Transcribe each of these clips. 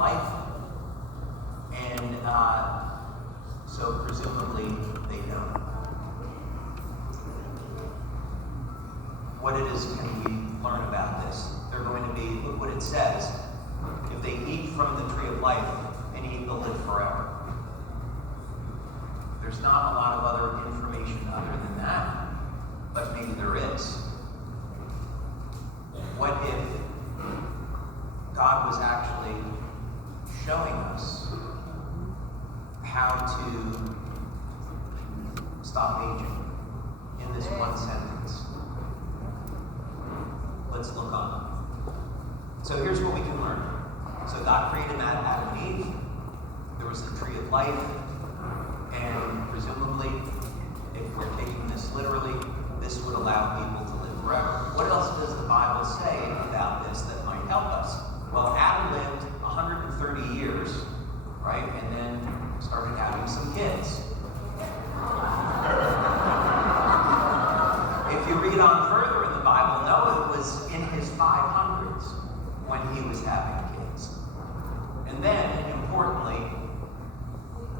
life, and so presumably they don't. What it is can we learn about this? They're going to be, look what it says, if they eat from the tree of life, any will live forever. There's not a lot of other information other than that, but maybe there is. What if God was actually showing us how to stop aging in this one sentence? Let's look on. So here's what we can learn. So God created Adam and Eve. There was the tree of life. And presumably, if we're taking this literally, this would allow people to live forever. What else does the Bible say about this that might help us? Well, Adam lived 130 years, right? And then started having some kids. If you read on further in the Bible, Noah was in his 500s when he was having kids. And then, importantly,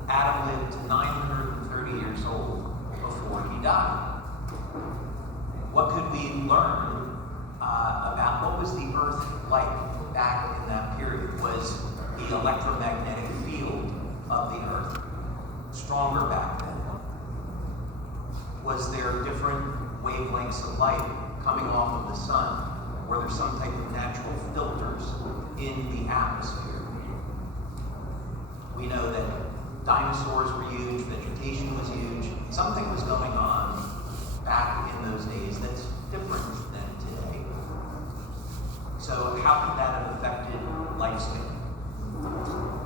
Adam lived to 930 years old before he died. What could we learn about what was the earth like back in that period? Was the electromagnetic field of the earth stronger back then? Was there different wavelengths of light coming off of the sun? Were there some type of natural filters in the atmosphere? We know that dinosaurs were huge, vegetation was huge. Something was going on back in those days that's different than today. So how could that have affected lifespan?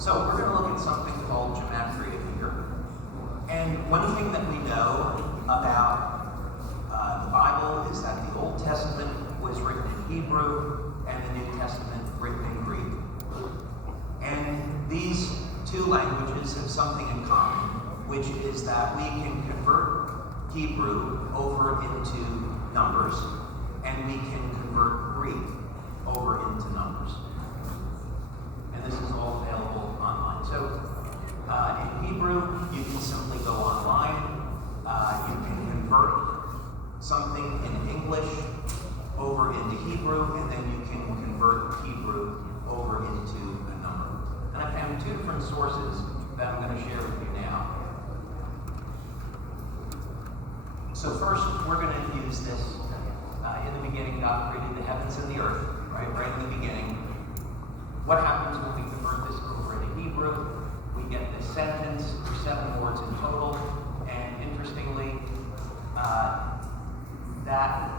So we're going to look at something called gematria here. And one thing that we know about the Bible is that the Old Testament was written in Hebrew and the New Testament written in Greek. And these two languages have something in common, which is that we can convert Hebrew over into numbers, and we can convert Greek over into numbers. And this is all available online. So in Hebrew, you can simply go online. You can convert something in English over into Hebrew, and then you can convert Hebrew over into a number. And I found two different sources that I'm going to share with you now. So first, we're going to use this. In the beginning, God created the heavens and the earth, right in the beginning. What happens when we convert this over into Hebrew? We get this sentence. There's 7 words in total. And interestingly, that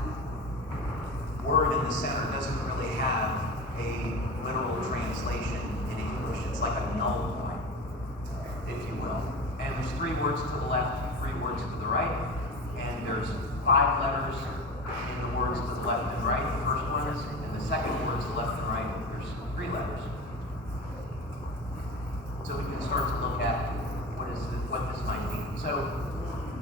word in the center doesn't really have a literal translation in English. It's like a nullify, if you will. And there's 3 words to the left, 3 words to the right. And there's 5 letters in the words to the left and right, the first one is, and the second word to the left and right, there's 3 letters. So we can start to look at what this might mean. So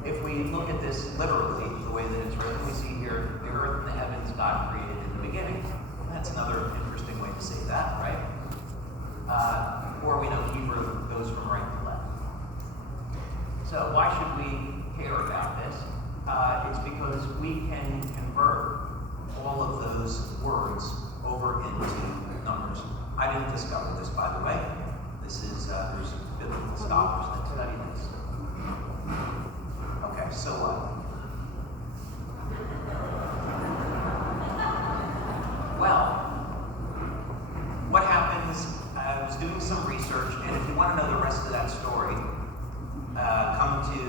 if we look at this literally, the way that it's written, we see here, the earth and the heavens God created in the beginning. That's another interesting way to say that, right? Or we know Hebrew goes from right to left. So why should we care about this? It's because we can convert all of those words over into numbers. I didn't discover this, by the way. This is, there's biblical scholars that study this. Okay, so well, what happens, I was doing some research, and if you want to know the rest of that story, come to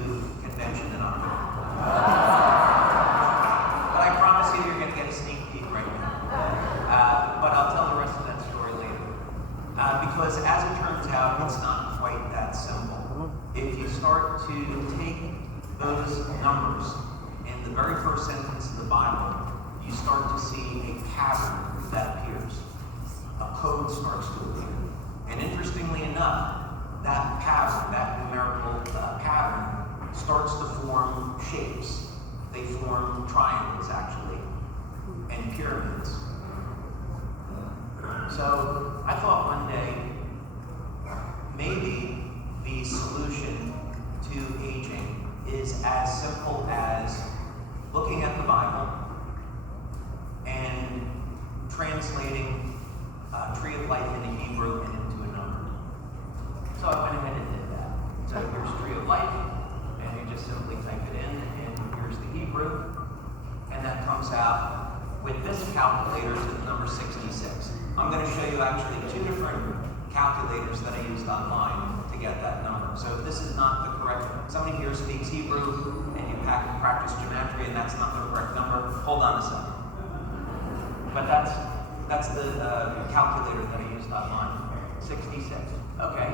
convention in October. But I promise you, you're going to get a sneak peek right now. But I'll tell the rest of that story later. Because as it turns out, it's not quite that simple. If you start to take those numbers in the very first sentence of the Bible, you start to see a pattern that appears. A code starts to appear. And interestingly enough, that pattern, that numerical pattern, starts to form shapes. They form triangles, actually, and pyramids. So I thought one day maybe the solution to aging is as simple as looking at the Bible and translating Tree of Life into Hebrew and into a number. So I went ahead and did that. So here's Tree of Life, and you just simply type it in, and here's the Hebrew, and that comes out with this calculator to the number 66. I'm going to show you actually two different calculators that I used online to get that number. So if this is not the correct, somebody here speaks Hebrew, and you practice gematria, and that's not the correct number, hold on a second. But that's the calculator that I used online, 66. Okay.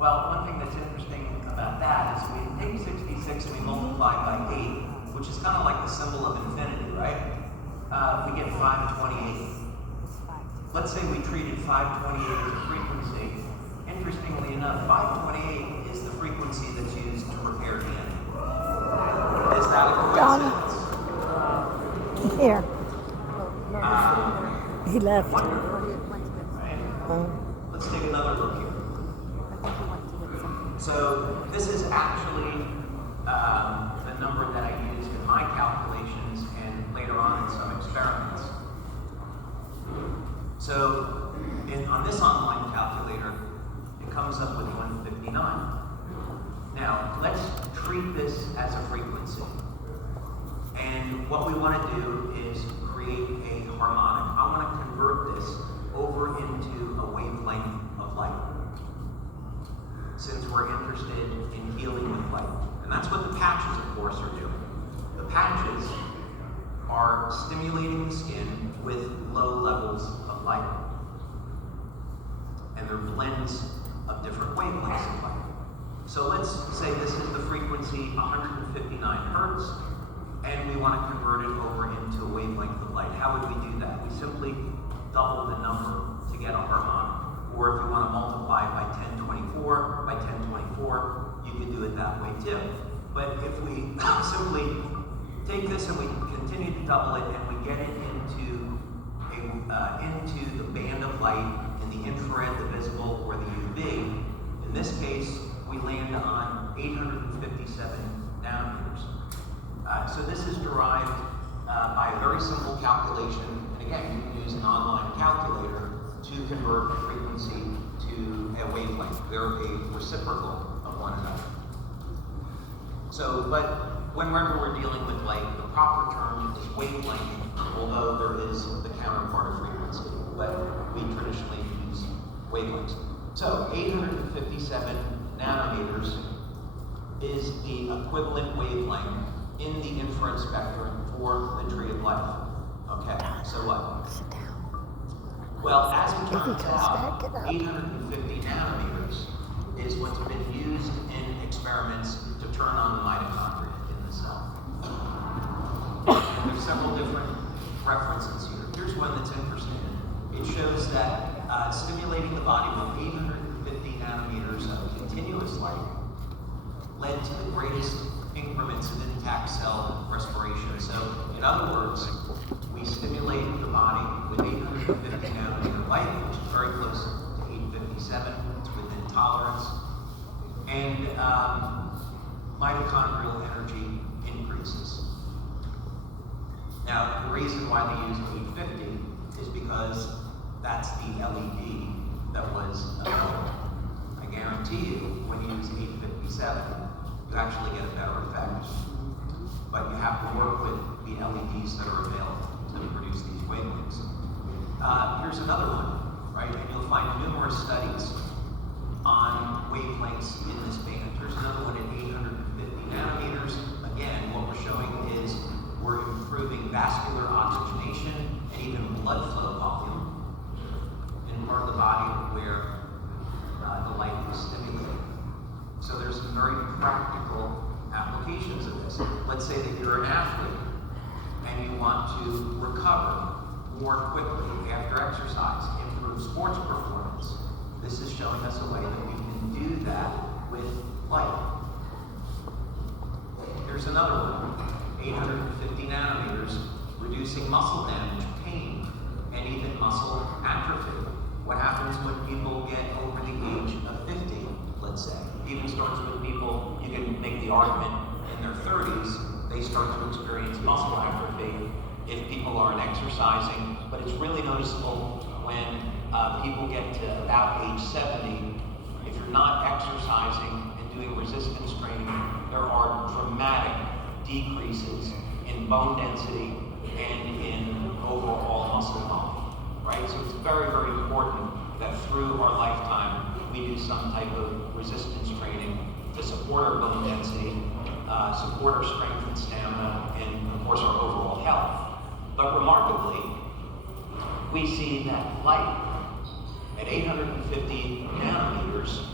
Well, one thing that's interesting about that is we take 66 and we multiply by 8, which is kind of like the symbol of infinity, right? We get 528. Let's say we treated 528 as a frequency. Interestingly enough, 528 is the frequency that's used to repair DNA. Is that a coincidence? Here. He left. Right. Let's take another look here. So this is actually the number that I used in my calculations and later on in some experiments. So on this online calculator, it comes up with 159. Now, let's treat this as a frequency. And what we want to do is create a harmonic. I want to convert this over into a wavelength of light, since we're interested in healing with light. And that's what the patches, of course, are doing. The patches are stimulating the skin with low levels of light. And they're blends of different wavelengths of light. So let's say this is the frequency 159 hertz, and we want to convert it over into a wavelength of light. How would we do that? We simply double the number to get a harmonic. Or if you want to multiply by 1024 by 1024, you can do it that way too. But if we simply take this and we continue to double it and we get it into the band of light in the infrared, the visible, or the UV, in this case, we land on 857 nanometers. So this is derived by a very simple calculation, and again, you can use an online calculator to convert a frequency to a wavelength. They're a reciprocal of one another. So, but whenever we're dealing with light, the proper term is wavelength, although there is the counterpart of frequency, but we traditionally use wavelengths. So 857 nanometers is the equivalent wavelength in the infrared spectrum for the Tree of Life. Okay, so what? Well, as it turns out, 850 nanometers is what's been used in experiments to turn on the mitochondria in the cell. And there's several different references here. Here's one that's interesting. It shows that stimulating the body with 850 nanometers of continuous light led to the greatest increments of intact cell respiration. So, in other words, we stimulate the body with 850 nanometer light, which is very close to 857. It's within tolerance. And mitochondrial energy increases. Now, the reason why they use 850 is because that's the LED that was available. I guarantee you, when you use 857, you actually get a better effect. But you have to work with the LEDs that are available to produce these wavelengths. Here's another one, right? And you'll find numerous studies on wavelengths in this band. There's another one at 850 nanometers. Again, what we're showing is we're improving vascular oxygenation and even blood flow volume in part of the body where the light is stimulated. So there's some very practical applications of this. Let's say that you're an athlete and you want to recover more quickly after exercise, improve sports performance. This is showing us a way that we can do that with light. Here's another one, 850 nanometers, reducing muscle damage, pain, and even muscle atrophy. What happens when people get over the age of 50? exercising, but it's really noticeable when people get to about age 70. If you're not exercising and doing resistance training, there are dramatic decreases in bone density and in overall muscle volume, right? So it's very, very important that through our lifetime, we do some type of resistance training to support our bone density, support our strength and stamina, and of course our overall health. But remarkably, we see that light at 850 nanometers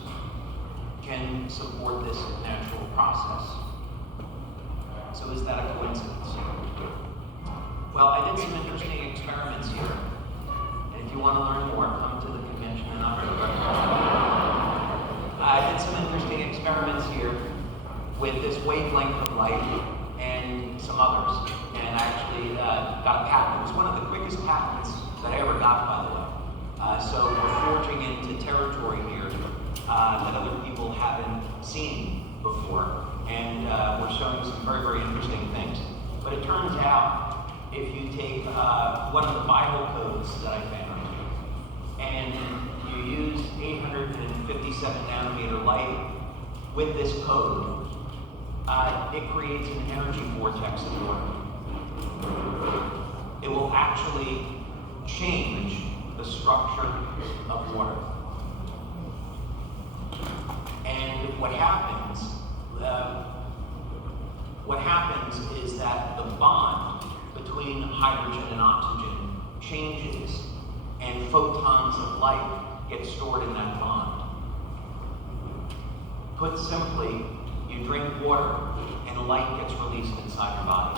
can support this natural process. So is that a coincidence? Well, I did some interesting experiments here. And if you want to learn more, come to the convention in October. I did some interesting experiments here with this wavelength of light and some others. And I actually got a patent. It was one of the quickest patents that I ever got, by the way. So we're forging into territory here that other people haven't seen before. And we're showing some very, very interesting things. But it turns out, if you take one of the Bible codes that I found, and you use 857 nanometer light with this code, it creates an energy vortex in water. It will actually change the structure of water. And what happens is that the bond between hydrogen and oxygen changes, and photons of light get stored in that bond. Put simply, you drink water and light gets released inside your body.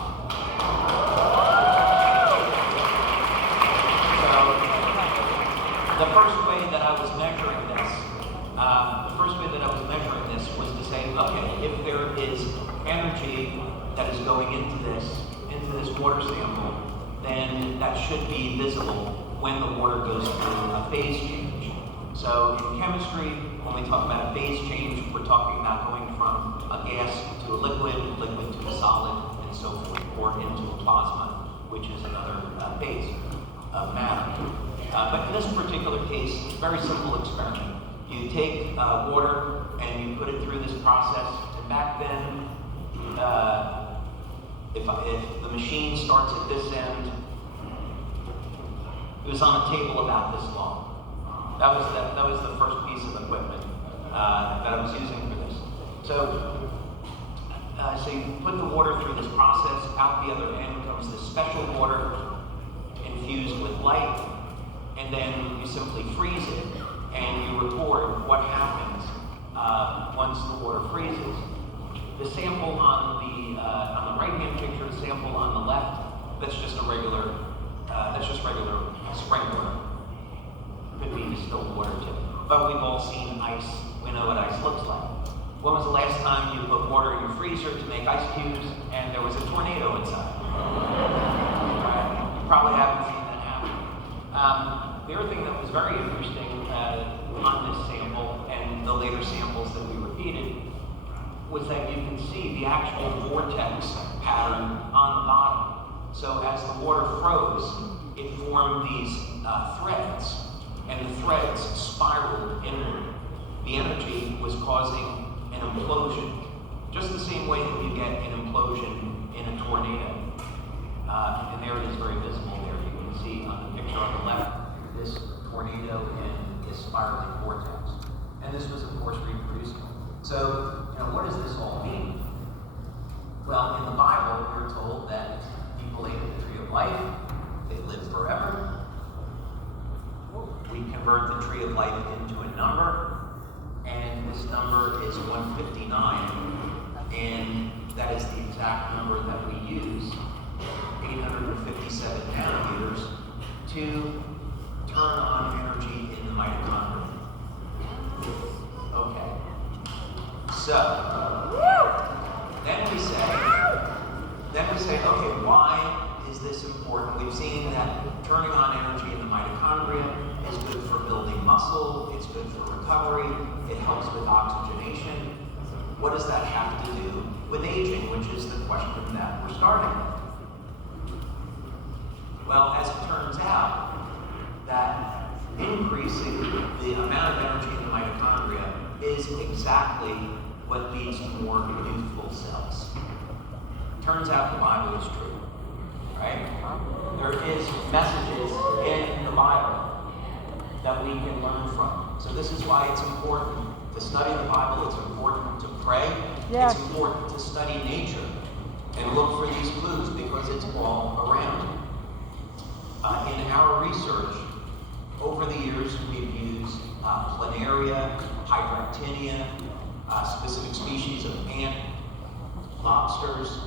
So, the first way that I was measuring this, was to say, okay, if there is energy that is going into this water sample, then that should be visible when the water goes through a phase change. So in chemistry, when we talk about a phase change, we're talking about going from a gas to a liquid to a solid, and so forth, or into a plasma, which is another phase of matter. But in this particular case, very simple experiment. You take water and you put it through this process, and back then, if the machine starts at this end, it was on a table about this long. That was the first piece of equipment that I was using for this. So you put the water through this process. Out the other end comes this special water infused with light, and then you simply freeze it, and you record what happens once the water freezes. The sample on the right-hand picture, the sample on the left, that's just regular spring water. Could be distilled water too. But we've all seen ice. We know what ice looks like. When was the last time you put water in your freezer to make ice cubes and there was a tornado inside? Right. You probably haven't seen that happen. The other thing that was very interesting on this sample and the later samples that we repeated was that you can see the actual vortex pattern on the bottom. So as the water froze, it formed these threads, and the threads spiraled inward. The energy was causing an implosion, just the same way that you get an implosion in a tornado. And there it is, very visible there. You can see on the picture on the left, this tornado and this spiraling vortex. And this was, of course, reproducible. So, what does this all mean? Well, in the Bible, we're told that people ate of the tree of life, they lived forever. We convert the tree of life into a number, and this number is 159, and that is the exact number that we use, 857 nanometers, to turn on energy in the mitochondria. Okay. So, then we say, okay, why is this important? We've seen that turning on energy in the mitochondria is good for building muscle, it's good for recovery, it helps with oxygenation. What does that have to do with aging, which is the question that we're starting with? Well, as it turns is exactly what leads to more youthful cells. Turns out the Bible is true, right? There is messages in the Bible that we can learn from. So this is why it's important to study the Bible. It's important to pray. Yes. It's important to study nature and look for these clues because it's all around. In our research, over the years, we've used planaria, hydractinia, specific species of ant, lobsters,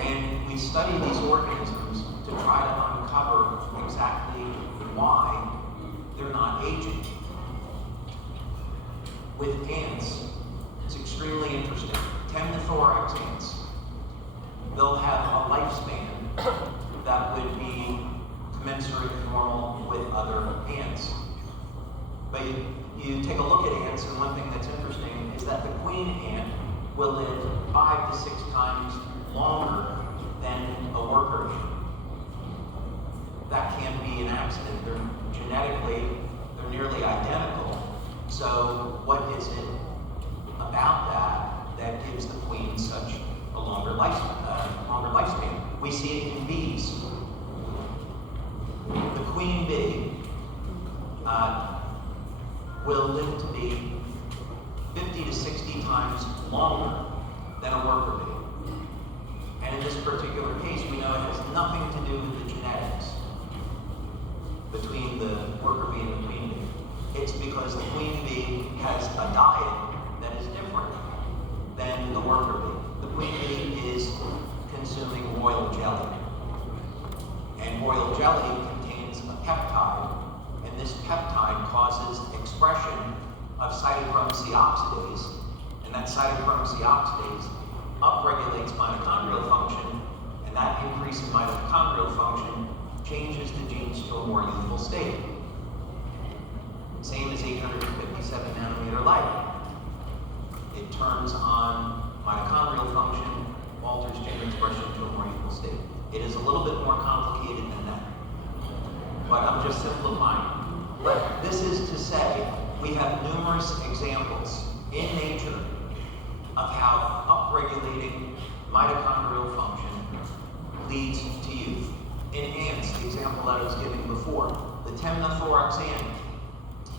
and we study these organisms to try to uncover exactly why they're not aging. With ants, it's extremely interesting. Temnothorax ants, they'll have a lifespan that would be commensurate and normal with other ants. But you take a look at ants, and one thing that's interesting is that the queen ant will live 5 to 6 times longer than a worker ant. That can't be an accident. Genetically, they're nearly identical. So what is it about that gives the queen such a longer lifespan? We see it in bees. The queen bee will live to be 50 to 60 times longer than a worker bee. And in this particular case, we know it has nothing to do with the genetics between the worker bee and the queen bee. It's because the queen bee has a diet that is different than the worker bee. The queen bee is consuming royal jelly. And royal jelly contains a peptide, and this peptide causes expression of cytochrome C oxidase, and that cytochrome C oxidase upregulates mitochondrial function, and that increase in mitochondrial function changes the genes to a more youthful state. Same as 857 nanometer light. It turns on mitochondrial function, alters gene expression to a more youthful state. It is a little bit more complicated than that, but I'm just simplifying. But this is to say, we have numerous examples in nature of how upregulating mitochondrial function leads to youth. In ants, the example that I was giving before, the temnothorax ant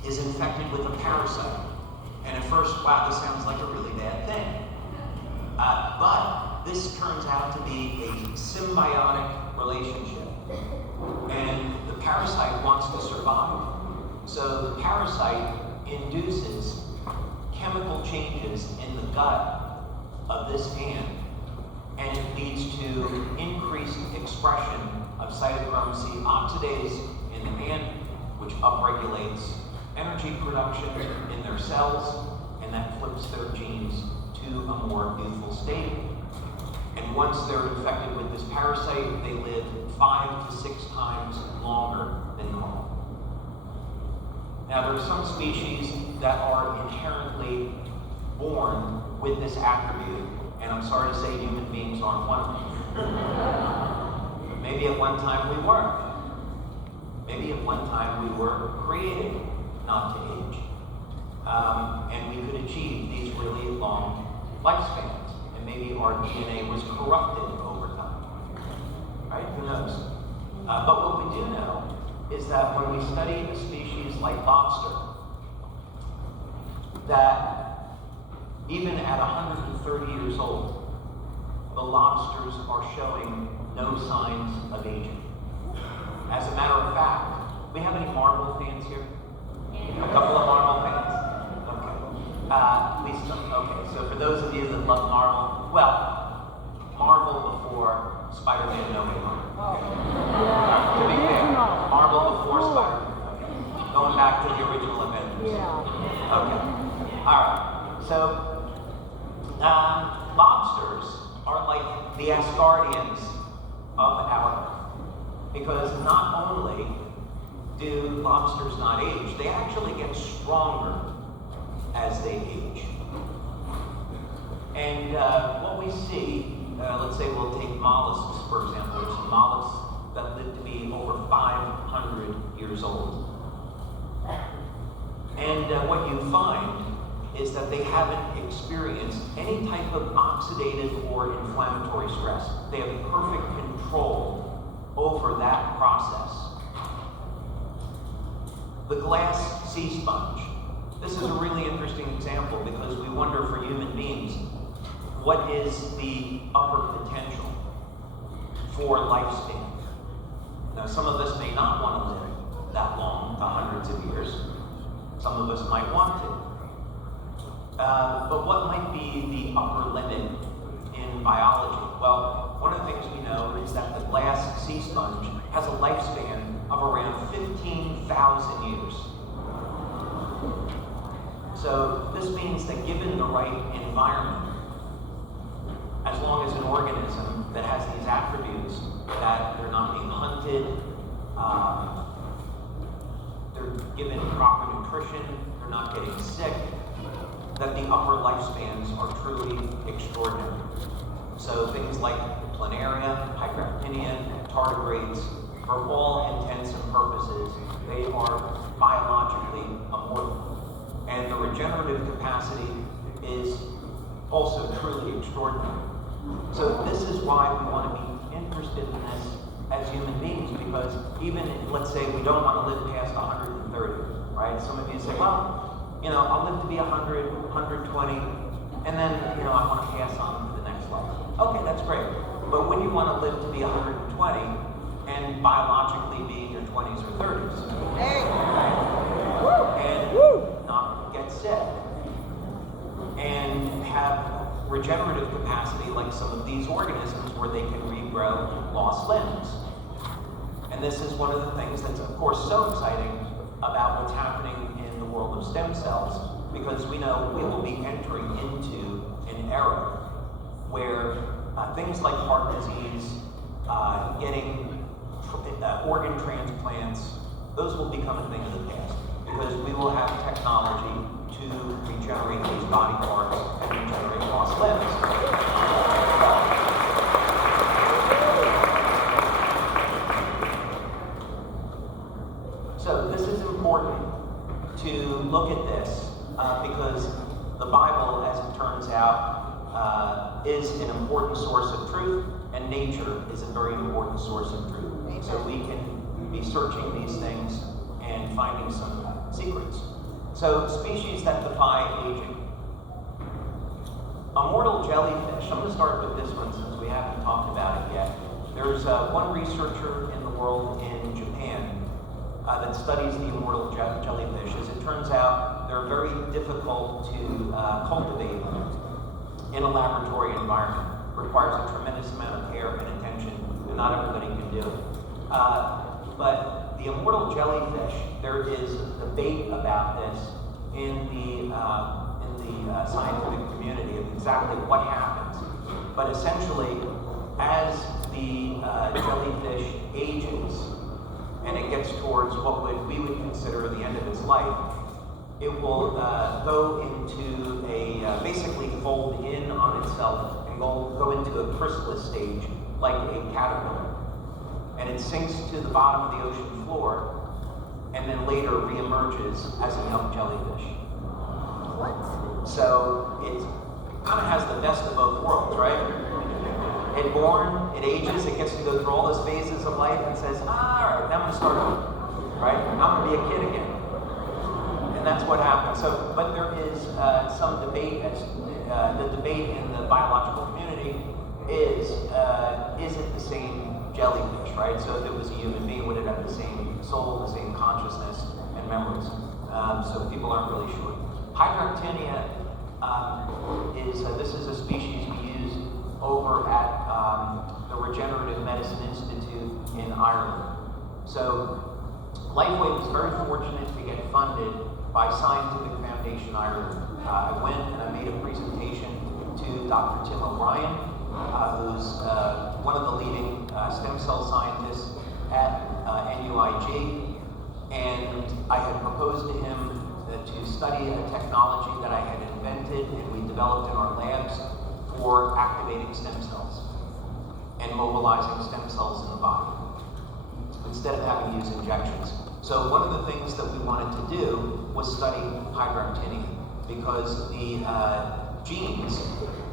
is infected with a parasite. And at first, wow, this sounds like a really bad thing. But this turns out to be a symbiotic relationship. And the parasite wants to survive. So the parasite induces chemical changes in the gut of this ant, and it leads to increased expression of cytochrome C oxidase in the ant, which upregulates energy production in their cells, and that flips their genes to a more youthful state. And once they're infected with this parasite, they live 5 to 6 times longer than normal. Now, there are some species that are inherently born with this attribute, and I'm sorry to say human beings aren't one of them. Maybe at one time we weren't. Maybe at one time we were created not to age. And we could achieve these really long lifespans. And maybe our DNA was corrupted over time. Right? Who knows? But what we do know is that when we study a species like lobster, that even at 130 years old, the lobsters are showing no signs of aging. As a matter of fact, we have any Marvel fans here? A couple of Marvel fans? Okay. Okay, so for those of you that love Marvel, well, Marvel before Spider-Man No Way Home. To be fair, Marvel before Spider-Man. Okay. Going back to the original Avengers. Yeah. Okay. Alright. So, lobsters are like the Asgardians of our Earth. Because not only do lobsters not age, they actually get stronger as they age. And what we see, let's say we'll take mollusks, for example. There's some mollusks that live to be over 500 years old. And what you find is that they haven't experienced any type of oxidative or inflammatory stress. They have perfect control over that process. The glass sea sponge. This is a really interesting example because we wonder for human beings, what is the upper potential for lifespan? Now, some of us may not want to live that long, hundreds of years. Some of us might want to. But what might be the upper limit in biology? Well, one of the things we know is that the glass sea sponge has a lifespan of around 15,000 years. So this means that given the right environment, as long as an organism that has these attributes, that they're not being hunted, they're given proper nutrition, they're not getting sick, that the upper lifespans are truly extraordinary. So things like planaria, hyperactinia, tardigrades, for all intents and purposes, they are biologically immortal. And the regenerative capacity is also truly extraordinary. So this is why we want to be interested in this as human beings, because even if, let's say we don't want to live past 130, right? Some of you say, well, I'll live to be 100, 120, and then, I want to pass on to the next life. Okay, that's great. But when you want to live to be 120 and biologically be in your 20s or 30s, and not get sick, and have regenerative capacity like some of these organisms where they can regrow lost limbs. And this is one of the things that's, of course, so exciting about what's happening in the world of stem cells, because we know we will be entering into an era where things like heart disease, getting organ transplants, those will become a thing of the past, because we will have technology to regenerate these body parts and regenerate lost limbs. So this is important to look at this because the Bible, as it turns out, is an important source of truth, and nature is a very important source of truth. So we can be searching these things and finding some secrets. So species that defy aging. Immortal jellyfish. I'm going to start with this one since we haven't talked about it yet. There's one researcher in the world in Japan that studies the immortal jellyfish. As it turns out, they're very difficult to cultivate in a laboratory environment. Requires a tremendous amount of care and attention, and not everybody can do it. But the immortal jellyfish, there is debate about this in the scientific community of exactly what happens. But essentially, as the jellyfish ages and it gets towards what we would consider the end of its life, it will go into basically fold in on itself and go into a chrysalis stage like a caterpillar. And it sinks to the bottom of the ocean floor and then later reemerges as a young jellyfish. What? So it kind of has the best of both worlds, right? It's born, it ages, it gets to go through all those phases of life and says, all right, now I'm going to start over, right? I'm going to be a kid again. And that's what happens. So, but there is some debate, the debate in the biological community is it the same jellyfish, right? So if it was a human being, would it have the same soul, the same consciousness and memories? So people aren't really sure. Hyperactinia this is a species we use over at the Regenerative Medicine Institute in Ireland. So Lifewave is very fortunate to get funded by Scientific Foundation Ireland. I went and I made a presentation to Dr. Tim O'Brien, who's one of the leading stem cell scientists at NUIG, and I had proposed to him to study a technology that I had invented and we developed in our labs for activating stem cells and mobilizing stem cells in the body instead of having to use injections. So one of the things that we wanted to do was study hyperactinia. because the genes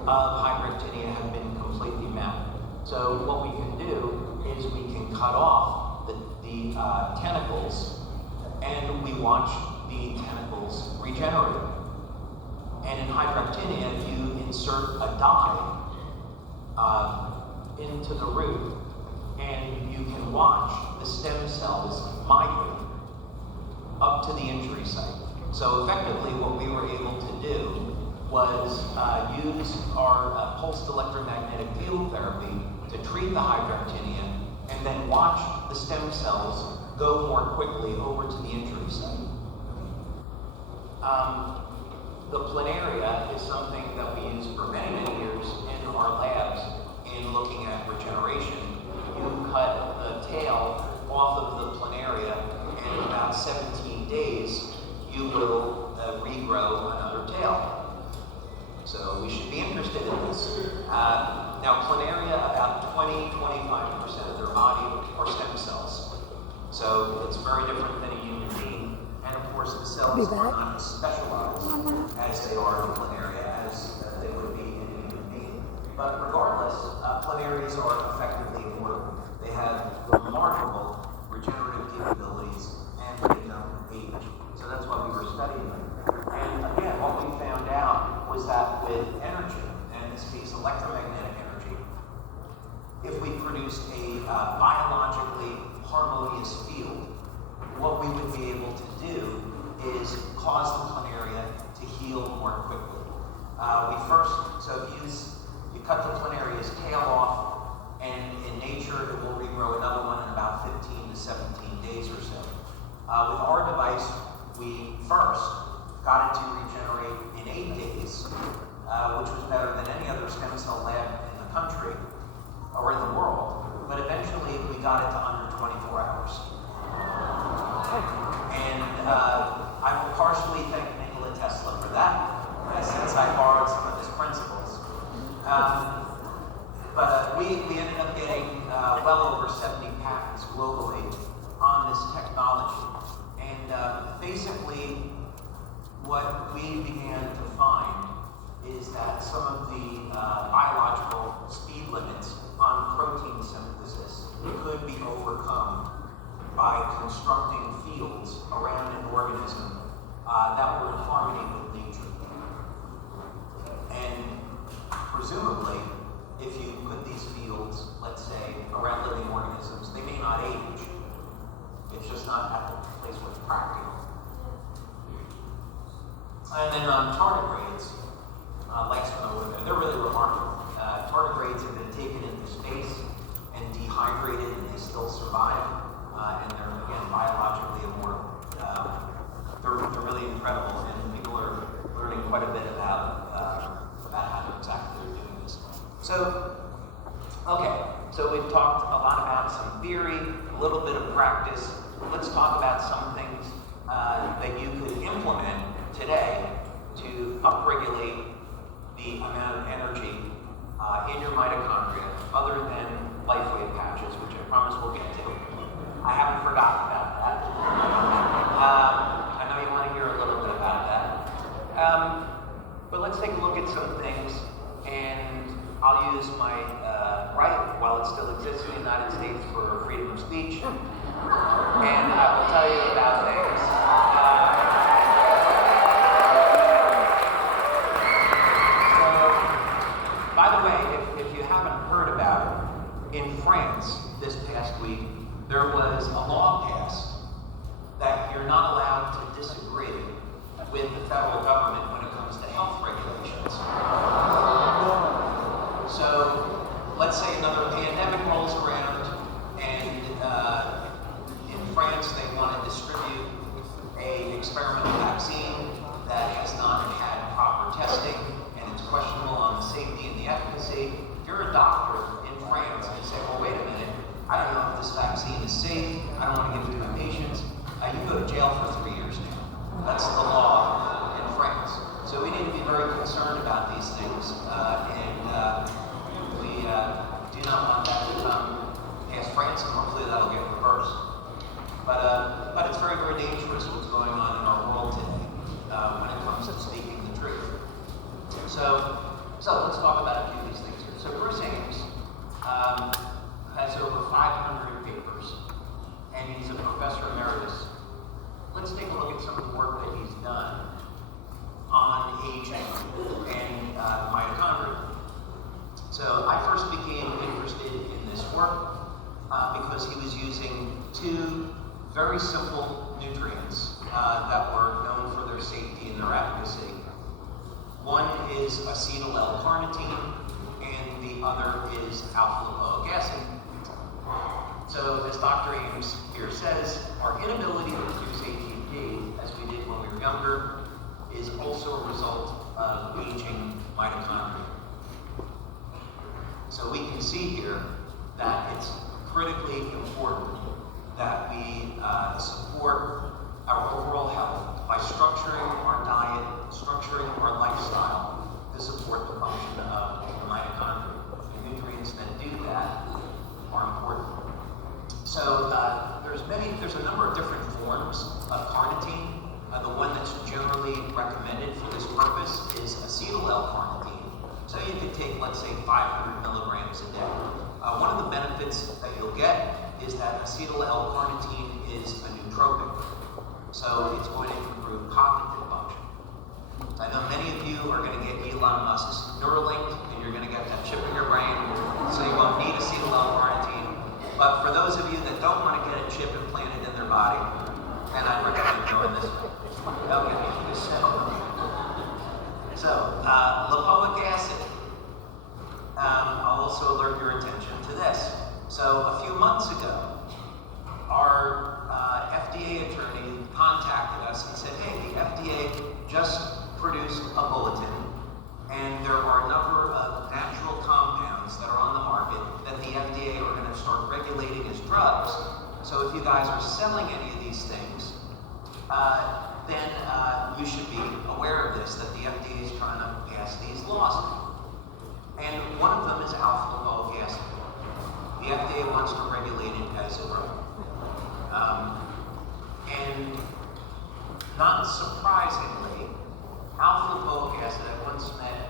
of hyperactinia have been completely mapped. So what we can do is we can cut off the tentacles, and we watch the tentacles regenerate. And in hyperactinia, you insert a dye into the root, and you can watch the stem cells migrate up to the injury site. So effectively, what we were able to do was use our pulsed electromagnetic field therapy to treat the hyperactinia, and then watch the stem cells go more quickly over to the injury site. The planaria is something that we use for many, many years in our labs in looking at regeneration. You cut the tail off of the planaria, and in about 17 days, you will regrow another tail. So we should be interested in this. Now, planaria, about 20-25% of their body are stem cells. So it's very different than a human being. And of course, the cells are not as specialized as they are in planaria, as they would be in a human being. But regardless, planarias are effectively immortal. They have remarkable regenerative capabilities, and they don't age. So that's why we were studying them. And again, what we found out was that with energy, and in this case electromagnetic energy, if we produced a biologically harmonious field, what we would be able to do is cause the planaria to heal more quickly. So if you cut the planaria's tail off, and in nature it will regrow another one in about 15 to 17 days or so. With our device, we first got it to regenerate in 8 days, which was better than any other stem cell lab in the country or in the world. But eventually we got it to under 24 hours. And I will partially thank Nikola Tesla for that, since I borrowed some of his principles. But we ended up getting well over 70 patents globally on this technology. And basically, what we began to find is that some of the biological speed limits on protein synthesis could be overcome by constructing fields around an organism that were in harmony with nature. And presumably, if you put these fields, let's say, around living organisms, they may not age. It's just not at the place where it's practical. And then tardigrades, like some of them, they're really remarkable. Tardigrades have been taken into space and dehydrated, and they still survive. And they're, again, biologically immortal. They're really incredible, and people are learning quite a bit about how exactly they're doing this. So, okay, so we've talked a lot about some theory, a little bit of practice. Let's talk about some things that you could implement today to upregulate the amount of energy in your mitochondria, other than Lifewave patches, which I promise we'll get to. I haven't forgotten about that. I know you want to hear a little bit about that. But let's take a look at some things, and I'll use my right, while it still exists in the United States, for freedom of speech, and I will tell you about things. So, by the way, if you haven't heard about it, in France this past week, there was a law passed that you're not allowed to disagree with the federal government when it comes to health regulations. So, let's say another pandemic rolls around, and in France they want to distribute an experimental vaccine that has not had proper testing, and it's questionable on the safety and the efficacy. If you're a doctor in France and you say, well, wait a minute, I don't know if this vaccine is safe, I don't want to give it to my patients, you can go to jail for 3 years now. That's the law in France. So we need to be very concerned about these things, and we do not want that to come past France, and hopefully that'll get reversed. But it's very, very dangerous what's going on in our world today when it comes to speaking the So let's talk about a few of these things here. So Bruce Ames has over 500 papers, and he's a professor emeritus. Let's take a look at some of the work that he's done on aging and mitochondria. So I first became interested in this work because he was using two very simple nutrients that were known for their safety and their efficacy. One is acetyl L-carnitine, and the other is alpha-lipoic acid. So, as Dr. Ames here says, our inability to produce ATP, as we did when we were younger, is also a result of aging mitochondria. So we can see here that it's critically important that we support our overall health by structuring our diet, structuring our lifestyle to support the function of the mitochondria. The nutrients that do that are important. So there's a number of different forms of carnitine. The one that's generally recommended for this purpose is acetyl L-carnitine. So you could take, let's say, 500 milligrams a day. One of the benefits that you'll get is that acetyl L-carnitine is a nootropic. So it's going to improve cognitive function. I know many of you are going to get Elon Musk's Neuralink, and you're going to get that chip in your brain, so you won't need acetyl L-carnitine. But for those of you that don't want to get a chip implanted in their body, then I'd recommend doing this. Okay, so lipoic acid. I'll also alert your attention to this. So a few months ago, our FDA attorney contacted us and said, hey, the FDA just produced a bulletin, and there are a number of natural compounds that are on the market that the FDA are going to start regulating as drugs. So if you guys are selling any of these things, then you should be aware of this, that the FDA is trying to pass these laws. And one of them is alpha-lipoic acid. The FDA wants to regulate it as a drug. And not surprisingly, alpha-lipoic acid, I once met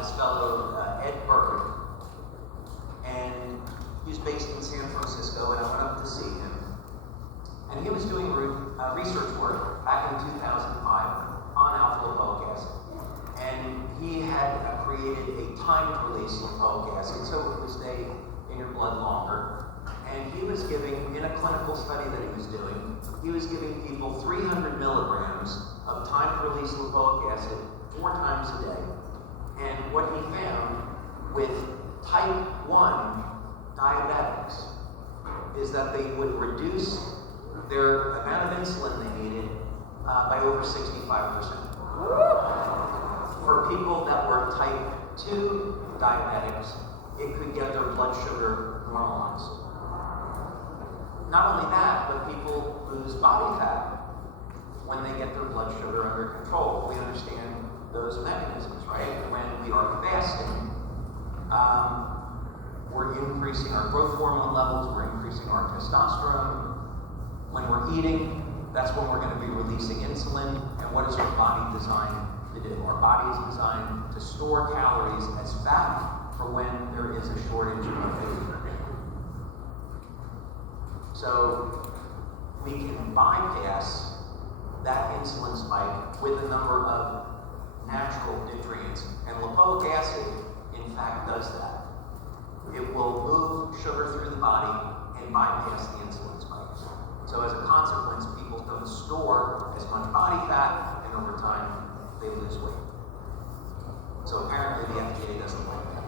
this fellow, Ed Burke, and he's based in San Francisco, and I went up to see him. And he was doing research work back in 2005 on alpha-lipoic acid. And he had created a timed-release lipoic acid, so it would stay in your blood longer. And he was giving, in a clinical study that he was doing, he was giving people 300 milligrams of timed-release lipoic acid 4 times a day. And what he found with type 1 diabetics is that they would reduce their amount of insulin they needed by over 65%. For people that were type 2 diabetics, it could get their blood sugar normalized. Not only that, but people lose body fat when they get their blood sugar under control. We understand those mechanisms, right? When we are fasting, we're increasing our growth hormone levels, we're increasing our testosterone. When we're eating, that's when we're going to be releasing insulin. And what is our body designed to do? Our body is designed to store calories as fat for when there is a shortage of food. So we can bypass that insulin spike with a number of natural nutrients. And lipoic acid, in fact, does that. It will move sugar through the body and bypass the insulin spikes. So as a consequence, people don't store as much body fat, and over time, they lose weight. So apparently the FDA doesn't like that.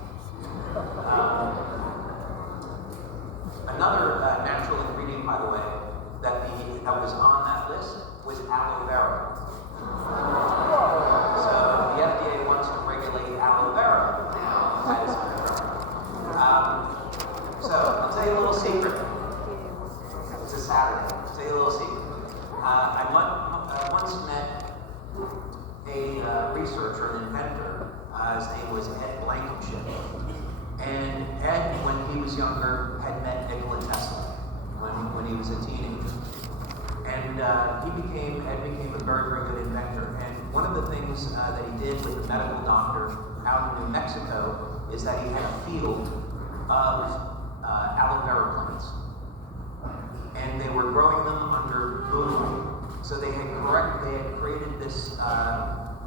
Another natural ingredient, by the way, that was on that list was aloe vera. So the FDA wants to regulate aloe vera now as a drug. So I'll tell you a little secret. It's a Saturday. I'll tell you a little secret. I once met a researcher, an inventor. His name was Ed Blankenship. And Ed, when he was younger, had met Nikola Tesla when he was a teenager. And Ed became a very, very good inventor. And one of the things that he did with a medical doctor out in New Mexico is that he had a field of aloe vera plants. And they were growing them under moonlight. So they had created this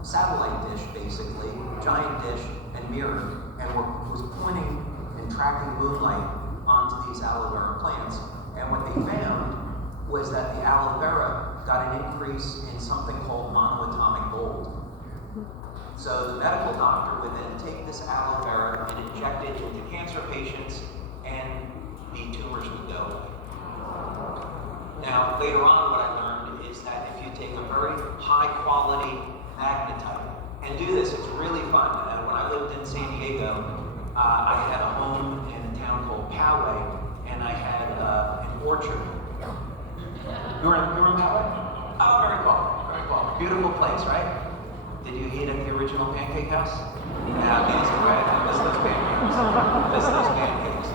satellite dish, basically, giant dish and mirror, and was pointing and tracking moonlight onto these aloe vera plants. And what they found was that the aloe vera got an increase in something called monoatomic gold. So the medical doctor would then take this aloe vera and inject it into cancer patients, and the tumors would go away. Now, later on, what I learned is that if you take a very high-quality magnetite, and do this, it's really fun. When I lived in San Diego, I had a home in a town called Poway, and I had an orchard. You were in Poway? Oh, very cool, very cool. Beautiful place, right? Did you eat at the original pancake house? Yeah, amazing, right? I miss those pancakes. Miss those pancakes.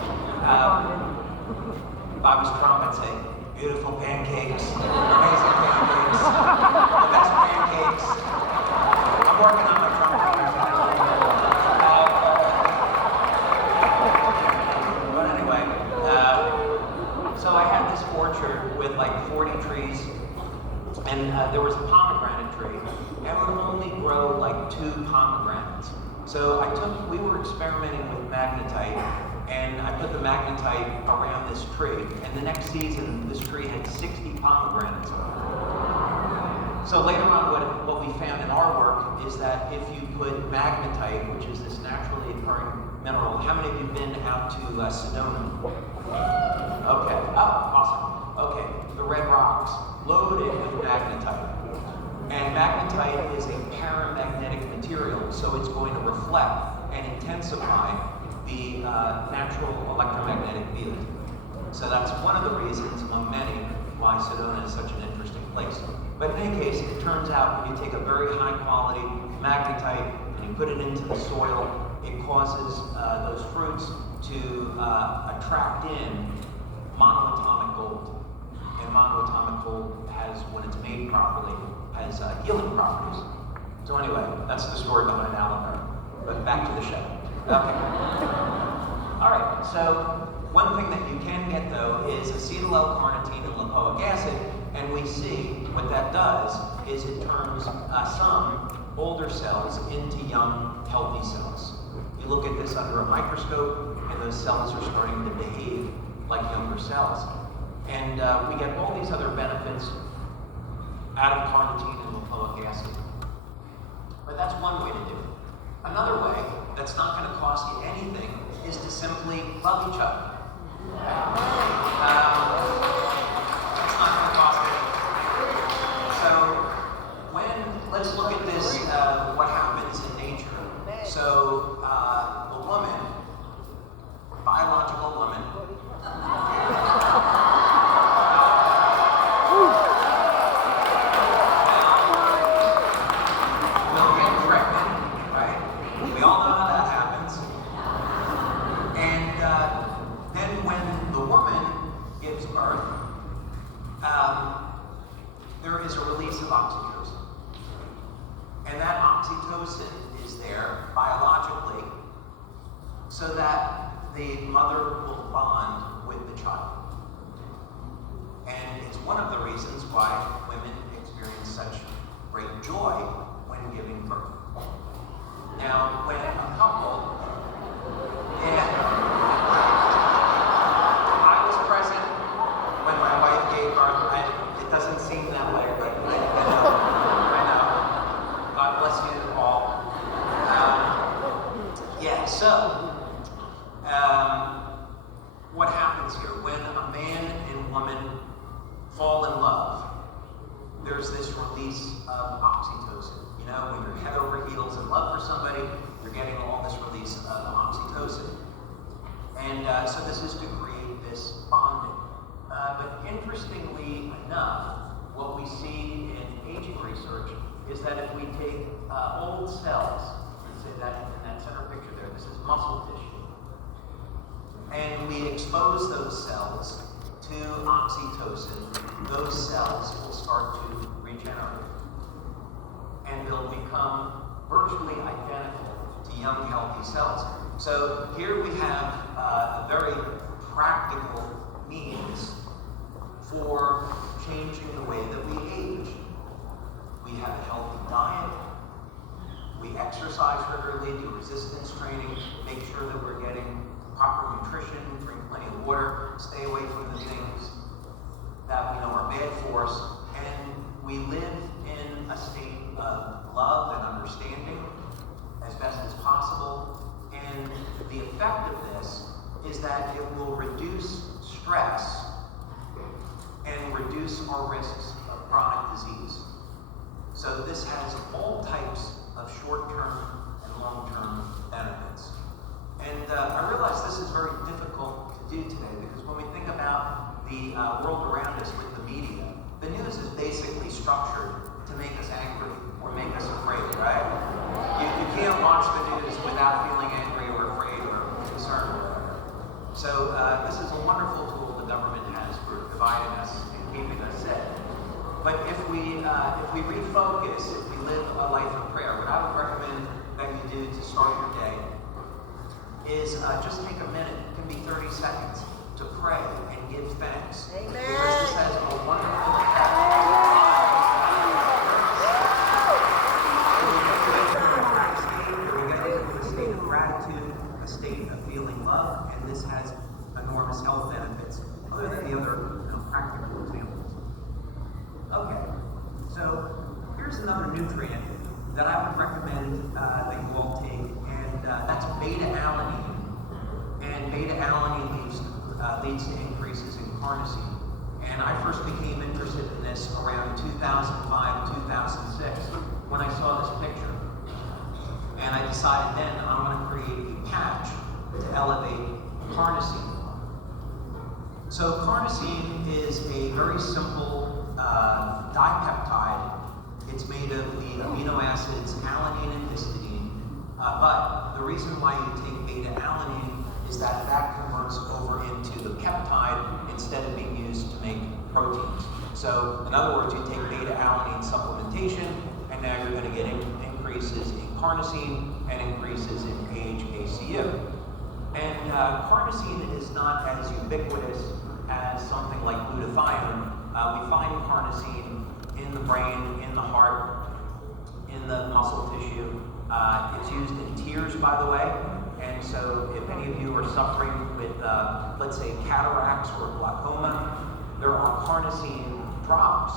If I was Trump, I'd say, beautiful pancakes, amazing pancakes, the best pancakes. I'm working on my Trump impression. But anyway, so I had this orchard with like 40 trees, and there was a pomegranate tree, and it would only grow like 2 pomegranates. So we were experimenting with magnetite, and I put the magnetite around this tree, and the next season, this tree had 60 pomegranates. So later on, what we found in our work is that if you put magnetite, which is this naturally occurring mineral, how many of you have been out to Sedona? Okay, oh, awesome. Okay, the red rocks, loaded with magnetite. And magnetite is a paramagnetic material, so it's going to reflect and intensify the natural electromagnetic field. So that's one of the reasons, among many, why Sedona is such an interesting place. But in any case, it turns out when you take a very high quality magnetite and you put it into the soil, it causes those fruits to attract in monoatomic gold. And monoatomic gold has, when it's made properly, has healing properties. So anyway, that's the story behind aloe vera. But back to the show. Okay. All right, so one thing that you can get, though, is acetyl L-carnitine and lipoic acid, and we see what that does is it turns some older cells into young, healthy cells. You look at this under a microscope, and those cells are starting to behave like younger cells. And we get all these other benefits out of carnitine and lipoic acid. But that's one way to do it. Another way that's not going to cost you anything is to simply love each other. That's not going to cost anything. So let's look at this, what happens in nature. So a woman, biological woman, there is a release of oxytocin. And that oxytocin is there biologically so that the mother will bond with the child. And it's one of the reasons why women experience such great joy when giving birth. Now, when a couple, I was present when my wife gave birth. It doesn't seem that way, but I know. God bless you all. What happens here? When a man and woman fall in love, there's this release of oxytocin. You know, when you're head over heels in love for somebody, you're getting all this release of oxytocin. And so this is to create this bonding. But interestingly enough, what we see in aging research is that if we take old cells, let's say that in that center picture there, this is muscle tissue, and we expose those cells to oxytocin, those cells will start to regenerate. And they'll virtually identical to young, healthy cells. So here we have a very practical means for changing the way that we age. We have a healthy diet. We exercise regularly, do resistance training, make sure that we're getting proper nutrition, drink plenty of water, stay away from the things that we know are bad for us, and we live in a state of love and understanding as best as possible. And the effect of this is that it will reduce stress and reduce our risks of chronic disease. So this has all types of short-term and long-term benefits. And I realize this is very difficult to do today because when we think about the world around us with the media, the news is basically structured to make us angry or make us afraid, right? You can't watch the news without feeling angry or afraid or concerned or whatever. So this is a wonderful tool the government has for dividing us and keeping us safe. But if we refocus, if we live a life of prayer, what I would recommend that you do to start your day is just take a minute, it can be 30 seconds, to pray and give thanks. Amen. Because this has a wonderful effect. We get into a state of gratitude, a state of feeling love, and this has enormous health benefits, other than the other practical examples. Okay, so here's another nutrient that I would recommend that you all take, and that's beta-alanine. And beta-alanine leads to increases in carnosine. And I first became interested in this around 2005, 2006, when I saw this picture. And I decided then I'm going to create a patch to elevate carnosine. So carnosine is a very simple dipeptide. It's made of the amino acids alanine and histidine. But the reason why you take beta-alanine is that converts over into the peptide instead of being used to make proteins. So in other words, you take beta-alanine supplementation, and now you're going to get increases in carnosine and increases in AHACU. And carnosine is not as ubiquitous as something like glutathione. We find carnosine in the brain, in the heart, in the muscle tissue. It's used in tears, by the way. And so if any of you are suffering with, let's say, cataracts or glaucoma, there are carnosine drops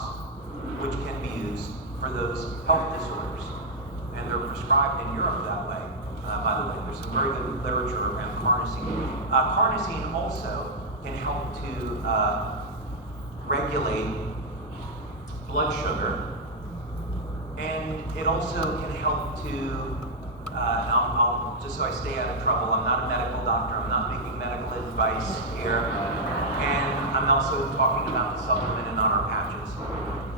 which can be used for those health disorders. And they're prescribed in Europe that way. By the way, there's some very good literature around carnosine. Carnosine also can help to regulate blood sugar, and it also can help to, I'll just so I stay out of trouble, I'm not a medical doctor, I'm not making medical advice here, and I'm also talking about the supplement and not our patches.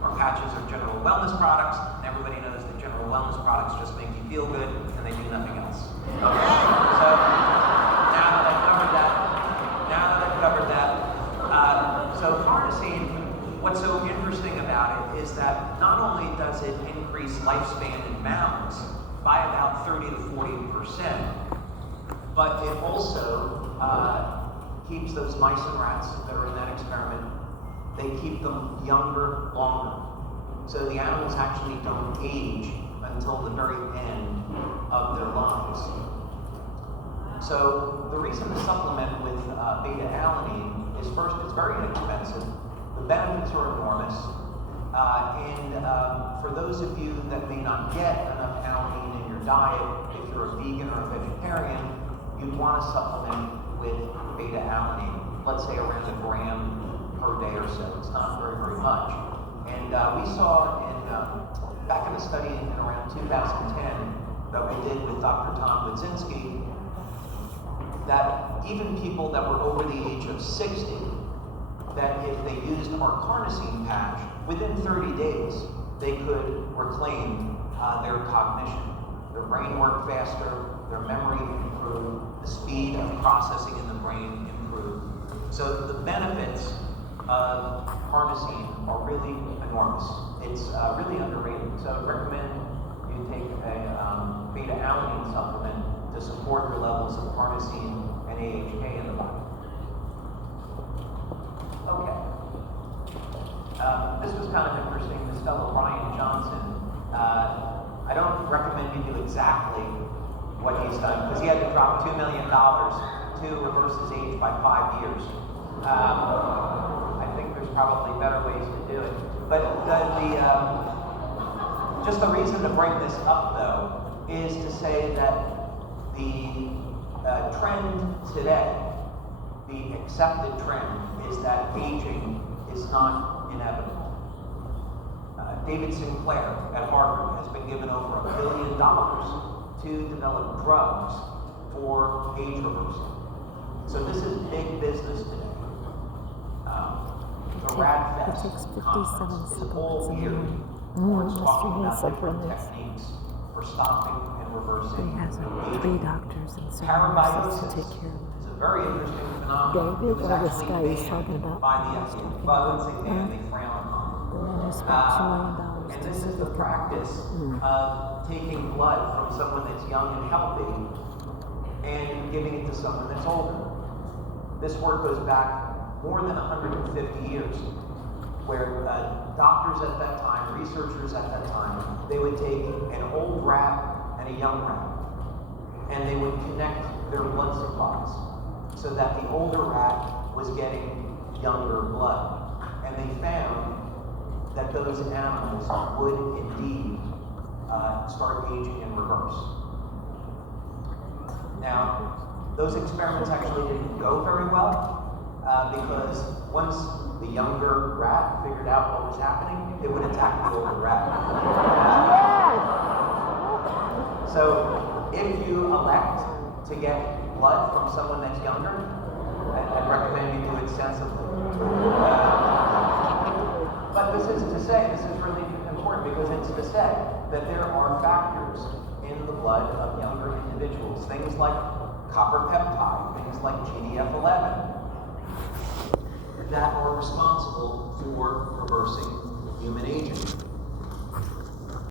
Our patches are general wellness products, and everybody knows that general wellness products just make you feel good, and they do nothing else. Okay, so now that I've covered that, so carnosine, what's so interesting about it is that not only does it increase lifespan in mammals by about 30 to 40%, but it also keeps those mice and rats that are in that experiment, they keep them younger longer. So the animals actually don't age until the very end of their lives. So the reason to supplement with beta-alanine is first, it's very inexpensive. The benefits are enormous. For those of you that may not get enough alanine in your diet, if you're a vegan or a vegetarian, you'd want to supplement with beta-alanine, let's say around 1 gram per day or so. It's not very, very much. And we saw back in the study in around 2010 that we did with Dr. Tom Budzinski, that even people that were over the age of 60, that if they used our carnosine patch, within 30 days, they could reclaim their cognition. Their brain worked faster, their memory improved, the speed of processing in the brain improved. So the benefits of carnosine are really enormous. It's really underrated. So I recommend you take a beta-alanine supplement to support your levels of farnesene and AHK in the body. Okay. This was kind of interesting. This fellow, Brian Johnson, I don't recommend you do exactly what he's done, because he had to drop $2 million to reverse his age by 5 years. I think there's probably better ways to do it. But just the reason to bring this up, though, is to say that the trend today, the accepted trend, is that aging is not inevitable. David Sinclair at Harvard has been given over $1 billion to develop drugs for age reversal. So this is big business today. The RADFest conference is all year where it's talking about different techniques for stopping and reversing He has aging. 3 doctors and 7 nurses to Parabiosis take care of him. is a very interesting phenomenon. David, It was or this actually guy he's banned talking about? by the FDA. Well, I wouldn't say banned, they frown on. The one who spent $2 million And to this is the take practice of taking blood from someone that's young and healthy and giving it to someone that's older. This work goes back more than 150 years, where doctors at that time, researchers at that time, they would take an old rat and a young rat, and they would connect their blood supplies so that the older rat was getting younger blood. And they found that those animals would indeed start aging in reverse. Now, those experiments actually didn't go very well because once the younger rat figured out what was happening, it would attack the older rat. So if you elect to get blood from someone that's younger, I'd recommend you do it sensibly. But this is to say, this is really important because it's to say that there are factors in the blood of younger individuals, things like copper peptide, things like GDF11, that are responsible for reversing human aging.